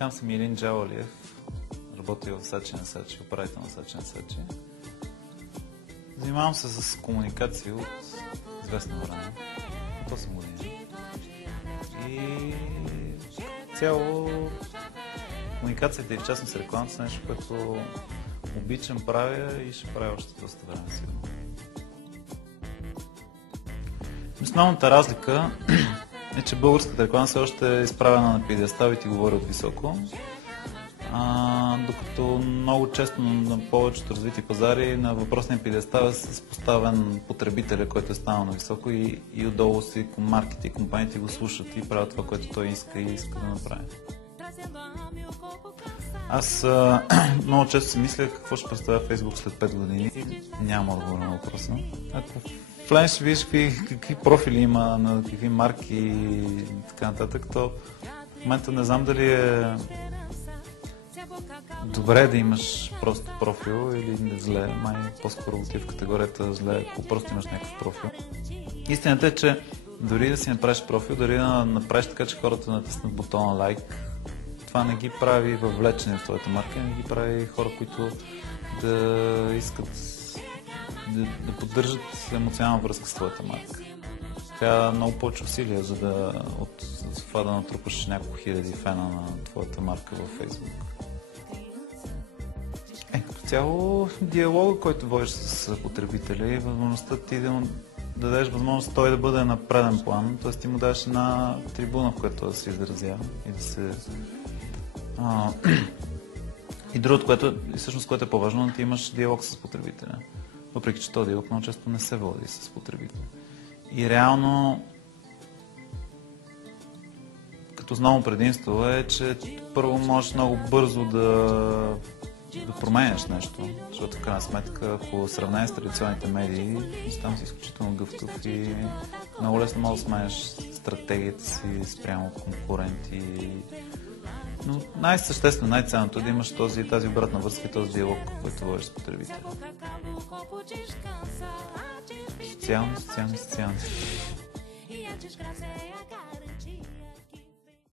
Казвам се Милин Джалалиев, работя в Сачи на Сачи, управител на Сачи на Сачи. Занимавам се с комуникация от известно време, от 8 години. И цяло комуникацията и в частност рекламата са нещо, което обичам, правя и ще правя още доста време сигурно. Основната разлика е, че българската реклама все още е изправена на пиедестал и ти говори от високо, докато много често на повечето развити пазари на въпросния пиедестал е с поставен потребителя, който е станал на високо и отдолу си марките и компаниите го слушат и правят това, което той иска и иска да направи. Аз много често си мисля какво ще представя Фейсбук след 5 години и нямам отговор на въпроса. Ако в Ленш виж какви профили има, на какви марки и така нататък, то в момента не знам дали е добре да имаш просто профил или не зле, май по-скоро отива в категорията зле, ако просто имаш някакъв профил. Истината е, че дори да си направиш профил, дори да направиш така, че хората натиснат бутона лайк, това не ги прави въвлечени в твоята марка, не ги прави хора, които да искат да поддържат емоционална връзка с твоята марка. Трябва много повече усилия, за от това да натрупаш няколко хиляди фена на твоята марка във Фейсбук. Като цяло диалога, който водиш с потребителя и възможността ти да дадеш възможност той да бъде на преден план, т.е. ти му дадеш една трибуна, в която да се изразява и да се... И другото, което е по-важно, да ти имаш диалог с потребителя. Въпреки че този диалог много често не се води с потребителя. И реално, като основно предимство е, че първо можеш много бързо да променяш нещо, защото в крайна сметка, ако сравнение с традиционните медии, там си изключително гъвкав и много лесно можеш да сменяш стратегията си спрямо конкуренти. Но най-съществено, най-ценното е да имаш тази обратна връзка и този диалог, който водиш с потребителя. Социални.